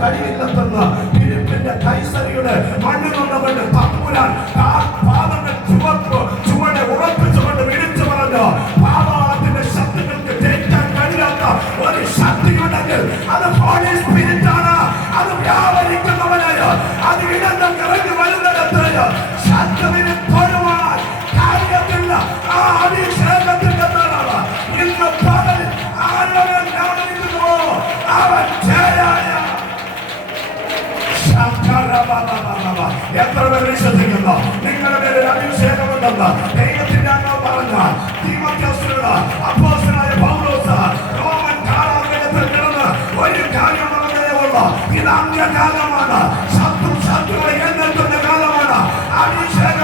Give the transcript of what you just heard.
കഴിവില്ലെന്ന് ഫിലിപ്പിന്റെ കൈസരിയുടെ മണ്ണിലുള്ളവന്റെ തമ്പുരാൻ പാദങ്ങൾ ചുവടെ ഉറപ്പിച്ചുകൊണ്ട് വിളിച്ചു പറഞ്ഞു, പാതാളത്തിന്റെ ശക്തികൾക്ക് ജയിക്കാൻ കഴിയാത്ത ഒരു ശക്തിയുണ്ടെങ്കിൽ അത് ഹോളി സ്പിരിറ്റ് ആണ്. അത് വ്യാപരിക്കുന്നവനായ അത് ഇടം ഇറങ്ങി വരുന്നിടത്ത് ശക്തിന് തൊഴുവാൻ കാര്യത്തില്ല. ആ അഭിഷേകത്തിന്റെ നാളാണ് ഇന്ന് പകൽ ആരോടെ വ്യാപരിക്കുന്നുവോ അവൻ ജയായ. എത്ര പേര് വിശ്വസിക്കുന്നു നിങ്ങളുടെ പേരിൽ അഭിഷേകമുണ്ടെന്ന്? ദൈവത്തിന്റെ അംഗം പറഞ്ഞ തീമോഥെയോസിനോട് അപ്പോസ്തലനായ പൗലോസ് റോമൻ കാരാഗ്രഹത്തിൽ കിടന്ന് ഒരു കാര്യം പറഞ്ഞതേയുള്ളൂ, ഇത് അന്ത്യകാലമാണ്, ശത്രുക്കളെ എഴുന്നേൽക്കുന്ന കാലമാണ്. അഭിഷേകം